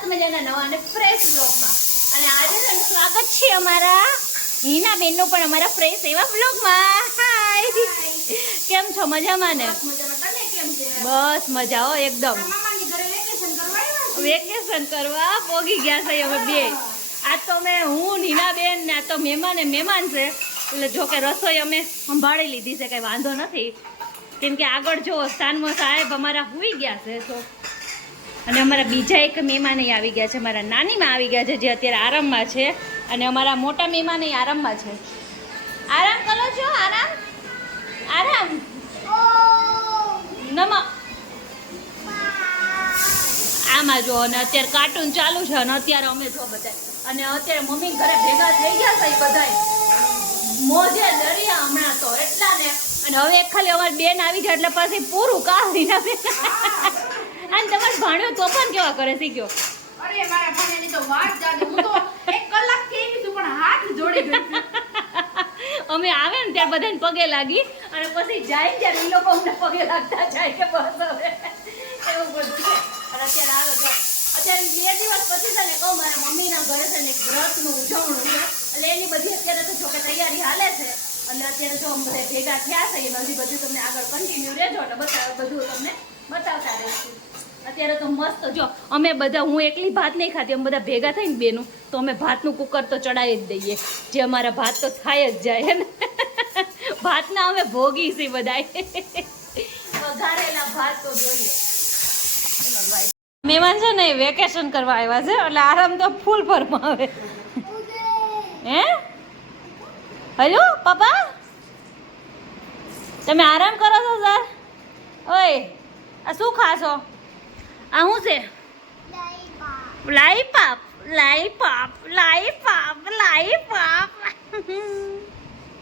મસ્ત મજાના નવા અને ફ્રેશ બ્લોગમાં. અને આજે છે સ્વાગત છે અમારા હિના બેનનું પણ અમારા ફ્રેશ એવા બ્લોગમાં. હાય, કેમ છો? મજામાં ને? બસ મજા હો એકદમ. વેકેશન કરવા પોગી ગયા છે અમે બે. આજ તો અમે હું હિના બેન ને આ તો મહેમાન છે, એટલે જો કે રસોઈ અમે સંભાળી લીધી છે, કઈ વાંધો નથી. કેમ કે આગળ જો સ્થાનમાં સાહેબ અમારા હુઈ ગયા છે તો, અને અમારા બીજા એક મહેમાન આવી ગયા છે, અમારા નાનીમાં આવી ગયા છે જે અત્યારે આરામમાં છે, અને અમારા મોટા મહેમાન આરામમાં છે. આરામ કરો છો? આરામ આરામ નમા આમાં જો. અને અત્યારે કાર્ટૂન ચાલુ છે, અને અત્યારે અમે જો બધા, અને અત્યારે મમ્મી ઘરે ભેગા થઈ ગયા છે બધા મોજે દરિયા હમણાં તો એટલા ને. અને હવે એક ખાલી અમારી બેન આવી જાય એટલે પછી પૂરું કાઢી નાખે. અને તમારે ભાણ્યો તો પણ કેવા કરે શીખ્યો? અરે મારા ભાણેની તો વાત જાજે. હું તો 1 કલાક થી એવી છું પણ હાથ જોડી ગઈ. અમે આવે ને ત્યારે બધાને પગે લાગી, અને પછી જાય ત્યારે એ લોકો અમને પગે લાગતા જાય કે બસ હવે એવું બધું છે. અને અત્યારે આવે તો અત્યારે 2 દિવસ પછી છે ને કહું મારા મમ્મીના ઘરે છે ને એક વ્રતનું ઉજવણું છે, એટલે એની બધી અત્યારે તો જોકે તૈયારી હાલે છે. અને અત્યારે જો અમે બધા ભેગા થયા છે, એ બધી બધું તમને આગળ કન્ટિન્યુ રહેજો એટલે બધું તમને બતાવતા રહીશું. અત્યારે તો મસ્ત જો અમે બધા, હું એકલી ભાત નહીં ખાતી, અમે બધા ભેગા થઈને બેનું તો અમે ભાતનું કુકર તો ચડાવી જ દઈએ, જે અમારા ભાત તો થાય જ જાય ને. ભાતના અમે ભોગી છીએ બધા. વઘારેલા ભાત તો જોઈએ. મહેમાન છે ને વેકેશન કરવા આવ્યા છે, એટલે આરામ તો ફૂલ ફરમાવે. હે હેલો પાપા, તમે આરામ કરો છો સર? ઓય આ શું ખાશો? આ શું છે? લાઈ પાપ.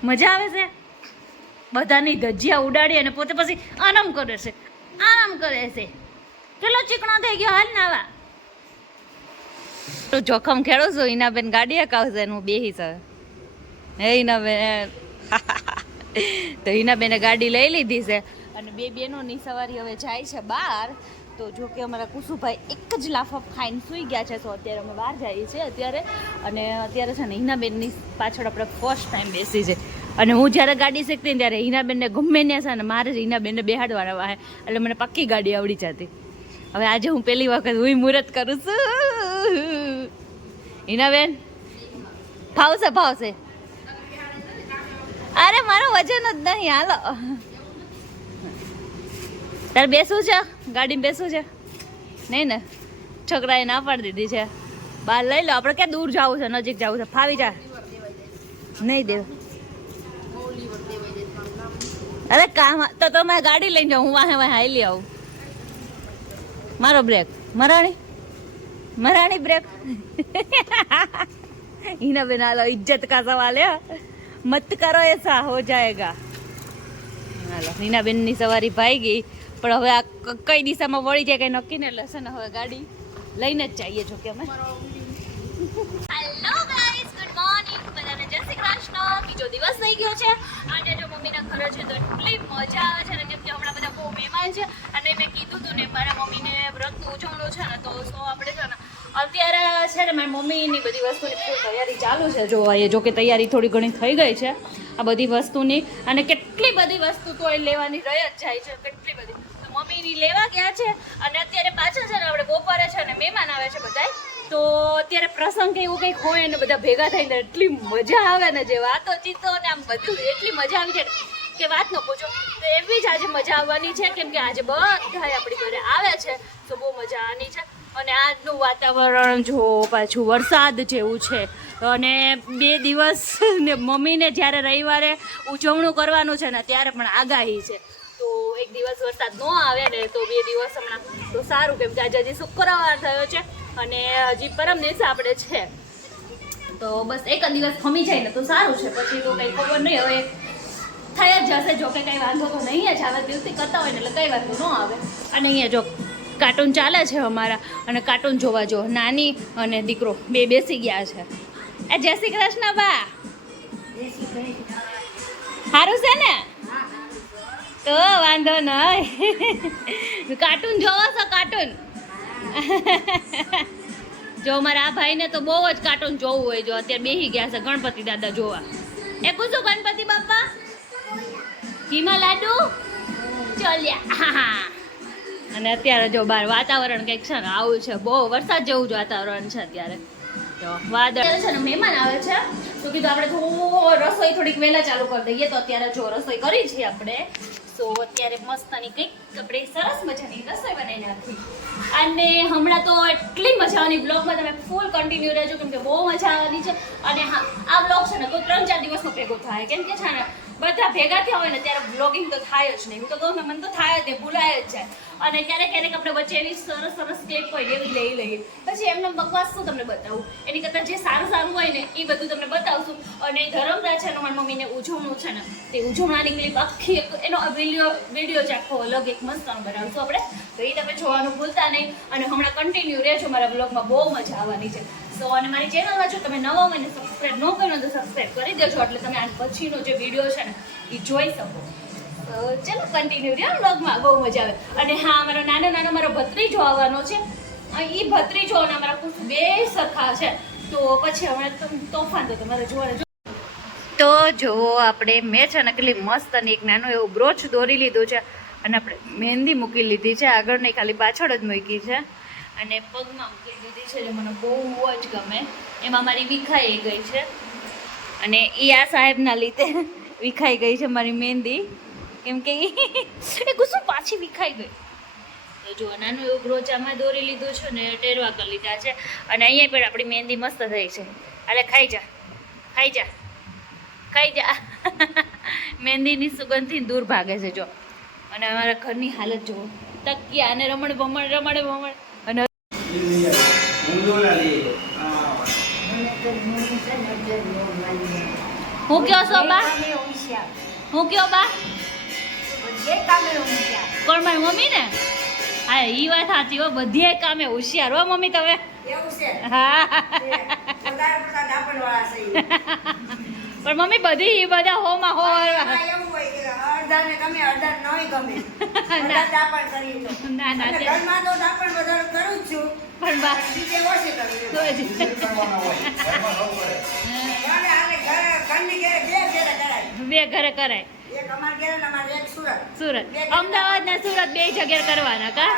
મજા આવે છે. બધાની ધજિયા ઉડાડી અને પોતે પછી આરામ કરે છે. કેટલો ચીકણો થઈ ગયો હાલ નાવા. તો જોખમ ખેડો છો હિનાબેન, ગાડી હકાવશે હું બેહી છે. હે હિનાબેન. તો હિનાબેને ગાડી લઈ લીધી છે, અને 2 બહેનોની સવારી હવે જાય છે બહાર. તો જો કે અમારા કુસુભાઈ એક જ લાફા ખાઈને સૂઈ ગયા છે, તો અત્યારે અમે બહાર જઈએ છીએ અત્યારે. અને અત્યારે છે ને હિનાબેનની પાછળ આપણે ફર્સ્ટ ટાઈમ બેસી છે. અને હું જ્યારે ગાડી શીખતી ને ત્યારે હિનાબેનને ગમે ત્યાં છે ને મારે જ હિનાબેનને બેહાડવાના વાહે, એટલે મને પાક્કી ગાડી આવડી જતી. હવે આજે હું પહેલી વખત હું મુહૂર્ત કરું છું. હિનાબેન ફાવશે. અરે મારો વજન જ નહીં. હાલો તારે બેસવું છે? ગાડીમાં બેસવું છે? નહીં ને? છોકરાએ ના પાડી દીધી છે. બહાર લઈ લો, આપણે ક્યાં દૂર જવું છે, નજીક જવું છે? ફાવી જા. નહીં દેવ. અરે કામ તો તમે ગાડી લઈને જાઓ, હું વાહે હાલી આવું. મારો બ્રેક મરાણી બ્રેક. હિના બેન હાલો, ઇજ્જત કા સવાલ હે, મત કરો એસા હો જાયેગા. હાલો હિના બેન ની સવારી ભાઈ ગઈ, પણ હવે આ કઈ દિશામાં વળી જાય કઈ નક્કી ને, લસન હવે ગાડી લઈને જ જઈએ. જો કે અમે હેલો ગાઈસ, ગુડ મોર્નિંગ બધાને, જય શ્રી કૃષ્ણ. બીજો દિવસ થઈ ગયો છે, અને જો મમ્મીના ઘરે છે તો એટલી મજા આવે છે ને, કેમ કે હમણાં બધા બહુ મહેમાન છે. અને મેં કીધું તું ને મારા મમ્મીને વ્રતનું ઉજવણું છે ને, તો આપણે છે ને અત્યારે છે ને મારી મમ્મીની બધી વસ્તુની ફૂલ તૈયારી ચાલુ છે. જો કે તૈયારી થોડી ઘણી થઈ ગઈ છે આ બધી વસ્તુની, અને કેટલી બધી વસ્તુ તો એ લેવાની રહી જ જાય છે, કેટલી બધી. તો મમ્મીની લેવા ગયા છે, અને અત્યારે પાછળ છે ને આપણે બપોરે છે ને મહેમાન આવે છે બધા, તો અત્યારે પ્રસંગ કે એવું કંઈક હોય ને બધા ભેગા થઈને એટલી મજા આવે ને, જે વાતો ચીતો ને આમ બધું એટલી મજા આવી છે કે વાત ન પૂછો. તો એવી જ આજે મજા આવવાની છે, કેમ કે આજે બધા આપણી ઘરે આવે છે, તો બહુ મજા આવવાની છે. અને આજનું વાતાવરણ જો પાછું વરસાદ જેવું છે, અને 2 દિવસ ને મમ્મીને જ્યારે રવિવારે ઉજવણું કરવાનું છે ને ત્યારે પણ આગાહી છે. તો 1 દિવસ વરસાદ ન આવે ને તો 2 દિવસ હમણાં તો સારું, કેમ કે આજે હજી શુક્રવાર થયો છે અને હજી પરમ દિવસે આપણે છે. તો બસ 1 દિવસ ખમી જાય ને તો સારું છે, પછી તો કંઈ ખબર નહીં, હવે થઈ જ જશે. જો કે કંઈ વાંધો તો નહીં જ આવે, દિવસથી કરતા હોય ને એટલે કંઈ વાંધો ન આવે. અને અહીંયા જો કાર્ટૂન ચાલે છે અમારા, અને કાર્ટૂન જોવા જો નાની અને દીકરો 2 બેસી ગયા છે. જય શ્રી કૃષ્ણ બા. સારું છે ને? તો વાંધો નહીં. કાર્ટૂન જોવો છો? કાર્ટૂન જો અમારા આ ભાઈને તો બહુ જ કાર્ટૂન જોવું હોય. જો અત્યારે બેસી ગયા છે ગણપતિ દાદા જોવા. એ પૂછું ગણપતિ બાપા ઘીમાં લાડુ ચાલ્યા. અને અત્યારે જો બહાર વાતાવરણ કંઈક છે ને આવું છે, બહુ વરસાદ જેવું જ વાતાવરણ છે અત્યારે. તો વાદળ છે ને મહેમાન આવે છે તો કીધું આપણે રસોઈ થોડીક વહેલા ચાલુ કરી દઈએ. તો અત્યારે જો રસોઈ કરી છે આપણે. તો અત્યારે મસ્તની કંઈક આપણે સરસ મજાની રસોઈ બનાવી નાખી. અને હમણાં તો એટલી મજા આવવાની બ્લોગમાં, તમે ફૂલ કન્ટિન્યુ રહેજો કેમ કે બહુ મજા આવવાની છે. અને હા, આ બ્લોગ છે ને તો 3-4 દિવસનો ભેગો થાય કેમ કે છે ને બધા ભેગા થયા હોય ને ત્યારે બ્લોગિંગ તો થાય જ નહીં. હું તો કહું મને તો થાય જ નહીં, ભૂલાય જ જાય. અને ક્યારેક ક્યારેક આપણે વચ્ચે એવી સરસ સરસ ક્લિપ હોય એવી લઈ લઈએ. પછી એમને બકવાસ શું તમને બતાવું, એની કરતાં જે સારું સારું હોય ને એ બધું તમને બતાવશું. અને ધરમદા છે ને મારી મમ્મીને ઉજવણું છે ને તે ઉજવણાની ક્લિપ આખી એનો વિડીયો જ આખો અલગ એક મસ્તનો બનાવશું આપણે. તો એ તમે જોવાનું ભૂલતા નહીં. અને હમણાં કન્ટિન્યુ રહેજો મારા બ્લોગમાં, બહુ મજા આવવાની છે. સો અને મારી ચેનલમાં જો તમે નવા હોય ને સબસ્ક્રાઈબ ન કર્યો તો સબસ્ક્રાઈબ કરી દેજો એટલે તમે આ પછીનો જે વિડીયો છે ને એ જોઈ શકો. તો ચલો કન્ટિન્યુ રહ્યો બ્લોગમાં, બહુ મજા આવે. અને હા, અમારો નાનો મારો ભત્રીજો આવવાનો છે. એ ભત્રીજો અને અમારા કુસુ બે સરખા છે. તો પછી હમણાં તોફાન તો તમારે જોવાનું. તો જો આપણે મેં છે ને કેટલી મસ્ત અને એક નાનું એવું બ્રોચ દોરી લીધું છે. અને આપણે મહેંદી મૂકી લીધી છે, આગળ નહીં ખાલી પાછળ જ મૂકી છે. અને પગમાં મૂકી દીધી છે જે મને બહુ જ ગમે. એમાં મારી વિખાઈ ગઈ છે અને એ આ સાહેબના લીધે વિખાઈ ગઈ છે મારી મહેંદી, કેમ કે એ ગુસ્સો પાછી વિખાઈ ગઈ. તો જો નાનું એવું બ્રોચામાં દોરી લીધું છે ને ટેરવા કરી લીધા છે. અને અહીંયા પણ આપણી મહેંદી મસ્ત થઈ છે. અલે ખાઈ જા ખાઈ જા ખાઈ જા. મહેંદીની સુગંધથી દૂર ભાગે છે જો. અને અમારા ઘરની હાલત જુઓ, તકિયા અને રમણ ભમણ અને હું કયો છો બા? હું કયો બા? કોણ મારી મમ્મી ને? હા, ઈ વાત સાચી હો, બધે કામે હોશિયાર હો મમ્મી તમે. હા પણ મમ્મી બધી બધા હોમાં હો. ના ના પણ બે ઘરે કરાય. સુરત, અમદાવાદ ને સુરત બે જગ્યાએ કરવાના કા?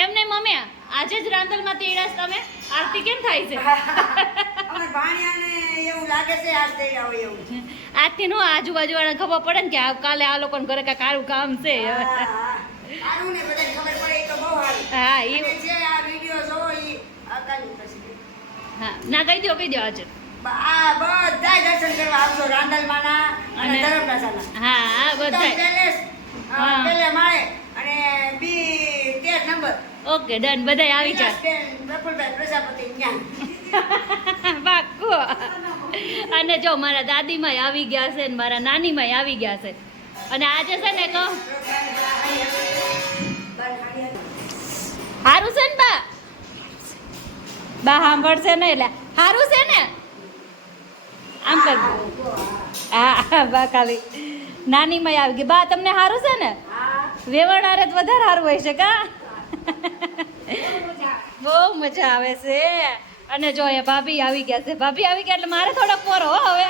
એમ નહીં મમ્મી, આજે જ રાંદલમાં તેડાસ તમે આરતી કેમ થાય છે? આજથી નો આજુબાજુ વાળા ખબર પડે ને કે કાલે આ લોકોને ઘરે કાંઈક સારું કામ છે. હા હા, ના કહી દો આજે. બધા દર્શન કરવા આવશો રાંદલમાના અને ધરમદાસાના. હા બધા પેલે માળે અને બી 13 નંબર. ઓકે ડન, બધા આવી જાય. પ્રફુલભાઈ પ્રજાપતિ ન્યા. પાક્કું. અને જો મારા દાદીમાં આવી ગયા છે ને મારા નાનીમાં આવી ગયા છે. અને આજે છે ને કહો હારું છે ને બા? બા સાંભળશે ને એટલે હારું છે ને? આમ કર. હા બા ખાલી નાનીમાં આવી ગઈ. બા તમને સારું છે ને? વેવણ હારે વધારે સારું હોય છે કા? બહુ મજા આવે છે. અને જો એ ભાભી આવી ગયા છે. ભાભી આવી ગયા એટલે મારે થોડોક પોરો હવે.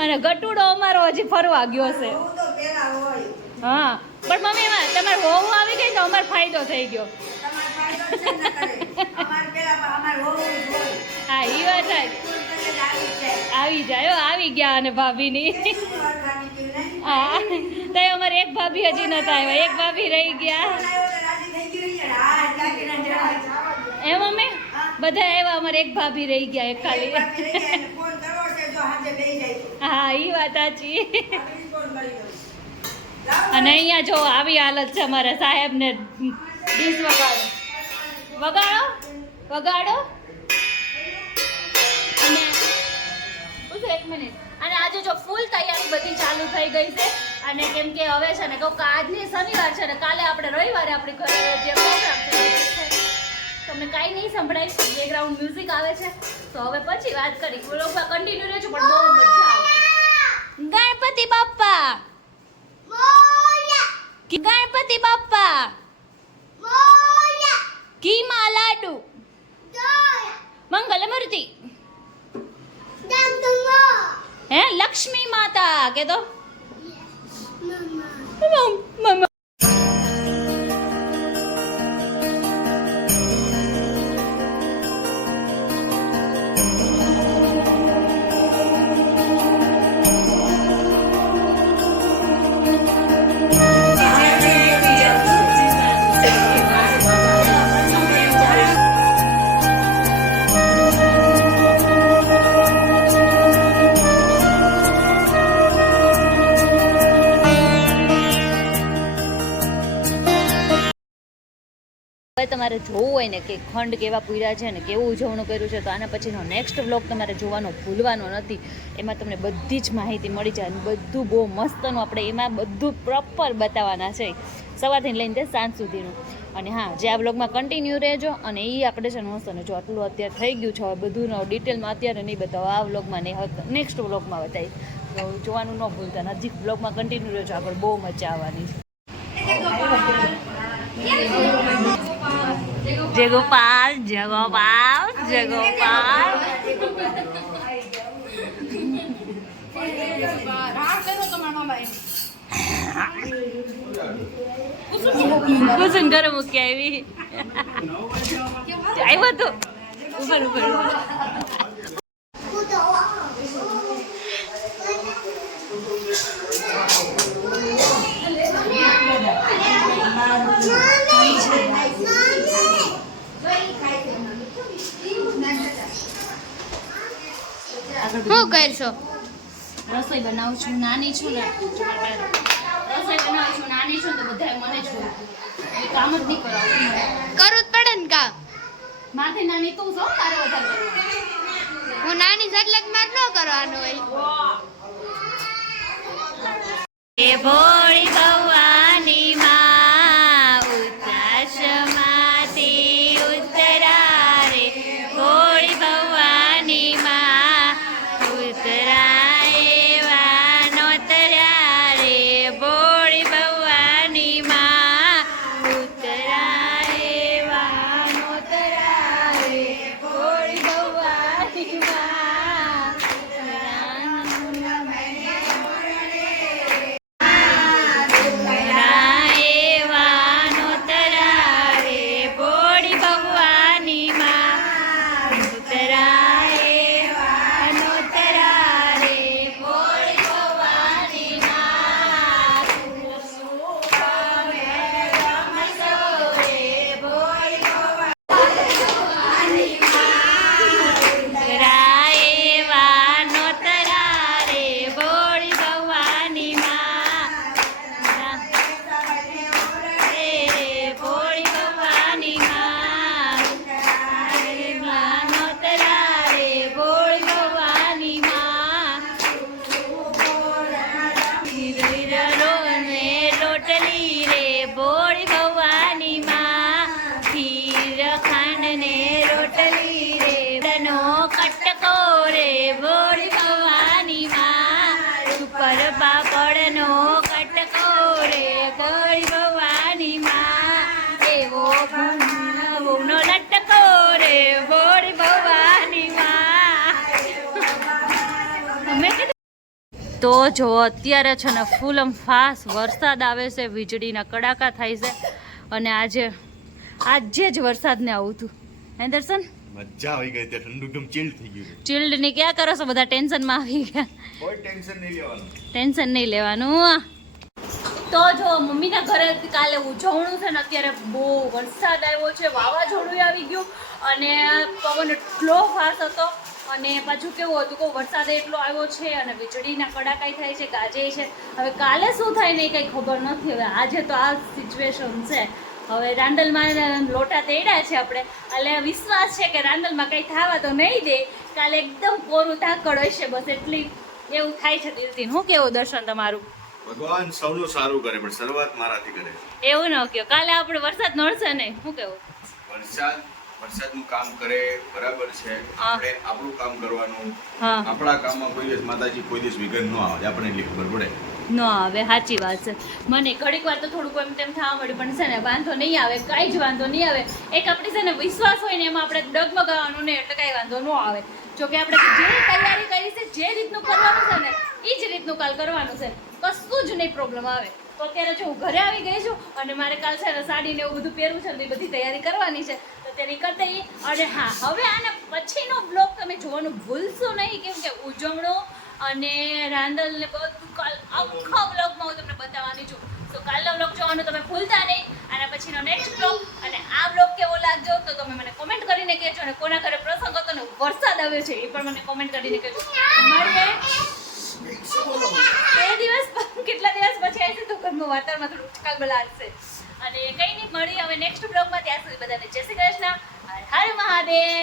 અને ગટુડો અમારો હજી ફરવા ગયો છે. હા પણ મમ્મી એમાં તમારે વહુ આવી ગઈ તો અમારો ફાયદો થઈ ગયો. હા એ વાત આવી જાય, આવી ગયા. અને ભાભીની હા તો અમારે એક ભાભી હજી નતા આવ્યા, એક ભાભી રહી ગયા. એ મમ્મી બધા આવ્યા, અમારે એક ભાભી રહી ગયા, એક ખાલી. હા એ વાત સાચી. અને અહીંયા જો આવી હાલત છે અમારા સાહેબને ડીશ વગાડો. અને એક મિનિટ. અને આજે જો ફૂલ તૈયારી બધી ચાલુ થઈ ગઈ છે. અને કેમ કે હવે છે ને કહું કે આજની શનિવાર છે ને કાલે આપણે રવિવારે આપણી ઘરે જે પ્રોગ્રામ છે તમને કાંઈ નહીં સંભળાય, બેકગ્રાઉન્ડ મ્યુઝિક આવે છે. તો હવે પછી વાત કરી બ્લોગમાં કન્ટિન્યુ રહેજો, પણ બહુ મજા આવશે. ગણપતિ બાપ્પા, ગણપતિ બાપ્પા. કે તો મમ્મા તમારે જોવું હોય ને કે ખંડ કેવા પૂર્યા છે ને કેવું ઉજવણું કર્યું છે તો આના પછીનો નેક્સ્ટ વ્લોગ તમારે જોવાનો ભૂલવાનો નથી. એમાં તમને બધી જ માહિતી મળી જાય અને બધું બહુ મસ્તનું આપણે એમાં બધું પ્રોપર બતાવવાના છે સવારથી લઈને તે સાંજ સુધીનું. અને હા, જે આ વ્લોગમાં કન્ટિન્યુ રહેજો અને એ આપણે છે મસ્ત ને જો આટલું અત્યારે થઈ ગયું છે હવે બધું ડિટેલમાં અત્યારે નહીં બતાવો, આ વ્લોગમાં નહીં નેક્સ્ટ વ્લોગમાં બતાવીશ. તો જોવાનું ન ભૂલતા, નજીક વ્લોગમાં કન્ટિન્યુ રહેજો, આગળ બહુ મજા આવવાની છે. જય ગોપાલ, જય ગોપાલ, જય ગોપાલ. કુસુમ ઘરે મૂકી આવી આવ્યો તો ઉપર ઉપર શું કરશો? રસોઈ બનાવું છું, નાની છું ને રસોઈ બનાવું છું, નાની છું તો બધા મને છું કામ જ નહીં કરાવું. કરવું જ પડે ને કામ. માથે નાની તું છો, તારે વધારે કરવાનું. હું નાની છે એટલે મારે ન કરવાનું હોય. એ ભોળી ભવાની માં ઉત્તરાશમાંથી ઉત્તરા રે, ભોળી ભવાની માં ઉત્તરા એવા નોતર્યા રે, ભોળી ભવાની માં ઉત્તરા એવા નોતર્યા રે, ભોળી ભવાની માં પાપડનો કટકો રે, ભોળી ભવાની માં એવો ભૂનો લટકો રે, ભોળી ભવાની માં. તો જો અત્યારે છે ને ફૂલમ ફાસ વરસાદ આવે છે, વીજળીના કડાકા થાય છે અને આજે જ વરસાદને આવું હતું. હે દર્શન? મજા આવી ગઈ, તે ઠંડુ એકદમ ચિલ્ડ થઈ ગયું. ચિલ્ડ ની ક્યાં કરો છો? બધા ટેન્શનમાં આવી ગયા. કોઈ ટેન્શન નહીં લેવાનું. ટેન્શન નહીં લેવાનું. તો જો મમ્મીના ઘરે કાલે ઉજવણું છે ને અત્યારે બહુ વરસાદ આવ્યો છે, વાવાઝોડું આવી ગયું અને પવન એટલો ફાસ્ટ હતો અને પાછું કેવું હતું કે વરસાદ એટલો આવ્યો છે અને વીજળીના કડાકાઈ થાય છે, ગાજે છે. હવે કાલે શું થાય ને કંઈ ખબર નથી. હવે આજે તો આ સિચ્યુએશન છે. હવે રાંદલમાં લોટા તેડ્યા છે આપણે, એટલે વિશ્વાસ છે કે રાંદલમાં કંઈ થવા તો નહીં દે. કાલે એકદમ કોરું ધાકડ હશે, બસ એટલી એવું થાય છે દિલથી. હું કેવું દર્શન તમારું? ભગવાન સૌનું સારું કરે પણ શરૂઆત મારાથી કરે. એવું ન કહો, કાલે આપણે વરસાદ નડશે નહીં. શું કેવું? વરસાદનું કામ કરે બરાબર છે, આપણે આપણું કામ કરવાનું. હા, આપણા કામમાં કોઈ દિવસ માતાજી કોઈ દિવસ વિઘ્ન ન આવે, આપણે એટલી ખબર પડે. ન આવે, સાચી વાત છે. મને ઘડીક વાર તો થોડુંક એમ તેમ થવા મળ્યું પણ છે ને વાંધો નહીં આવે, કાંઈ જ વાંધો નહીં આવે. એક આપણી છે ને વિશ્વાસ હોય ને એમાં આપણે ડગમગાવાનું નહીં એટલે કાંઈ વાંધો ન આવે. જો કે આપણે જે તૈયારી કરી છે, જે રીતનું કરવાનું છે ને એ જ રીતનું કાલ કરવાનું છે, કશું જ નહીં પ્રોબ્લેમ આવે. તો અત્યારે જો હું ઘરે આવી ગઈ છું અને મારે કાલ છે ને સાડી ને એવું બધું પહેરવું છે ને એ બધી તૈયારી કરવાની છે, તો અત્યારે કરતા. અને હા, હવે આના પછીનો બ્લોગ તમે જોવાનું ભૂલશો નહીં, કેમ કે ઉજવણો અને રાંદલ ને બધું કાલ આખા બ્લોગમાં હું તમને બતાવવાની છું. તો કાલનો બ્લોગ જોવાનું તમે ભૂલતા નહીં. આના પછીનો નેક્સ્ટ બ્લોગ અને આ બ્લોગ કેવો લાગ્યો તો તમે મને કોમેન્ટ કરીને કહેજો. અને કોના ઘરે પ્રસંગ હતો ને વરસાદ આવ્યો છે એ પણ મને કોમેન્ટ કરીને કહેજો. મળીએ કેટલા દિવસ પછી આવી તો ઘરનું વાતાવરણ થોડું ખળબળાટ છે. અને કંઈ નહીં, મળી હવે નેક્સ્ટ બ્લોગમાં. ત્યાં સુધી બધાને જય શ્રી કૃષ્ણ, હર હર મહાદેવ.